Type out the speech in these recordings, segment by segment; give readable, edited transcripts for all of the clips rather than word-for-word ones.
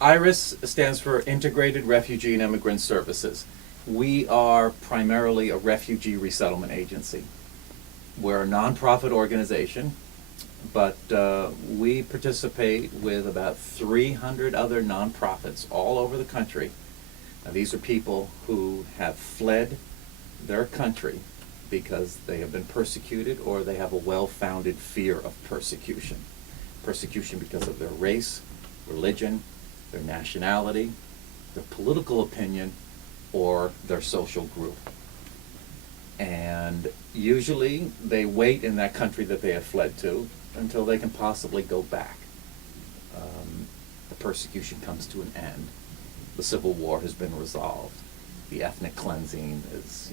IRIS stands for Integrated Refugee and Immigrant Services. We are primarily a refugee resettlement agency. We're a nonprofit organization, but we participate with about 300 other nonprofits all over the country. Now, these are people who have fled their country because they have been persecuted or they have a well-founded fear of persecution. Persecution because of their race, religion, their nationality, their political opinion, or their social group. And usually they wait in that country that they have fled to until they can possibly go back. The persecution comes to an end. The Civil War has been resolved. The ethnic cleansing is,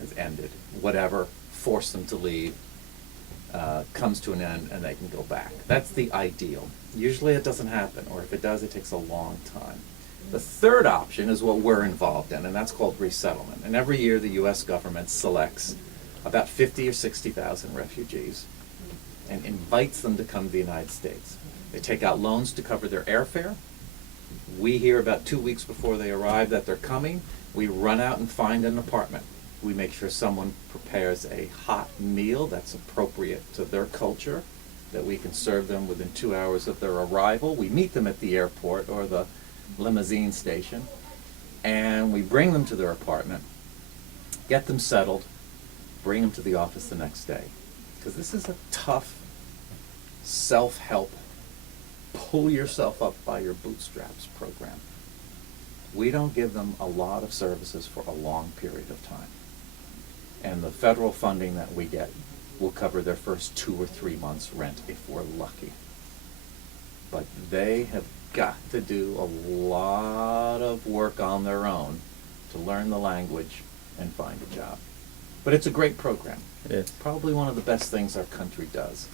has ended. Whatever forced them to leave comes to an end and they can go back. That's the ideal. Usually it doesn't happen, or if it does, it takes a long time. The third option is what we're involved in, and that's called resettlement. And every year the U.S. government selects about 50 or 60,000 refugees and invites them to come to the United States. They take out loans to cover their airfare. We hear about 2 weeks before they arrive that they're coming. We run out and find an apartment. We make sure someone prepares a hot meal that's appropriate to their culture, that we can serve them within 2 hours of their arrival. We meet them at the airport or the limousine station, and we bring them to their apartment, get them settled, bring them to the office the next day. Because this is a tough self-help, pull yourself up by your bootstraps program. We don't give them a lot of services for a long period of time. And the federal funding that we get will cover their first 2 or 3 months' rent if we're lucky. But they have got to do a lot of work on their own to learn the language and find a job. But it's a great program. It's Probably one of the best things our country does.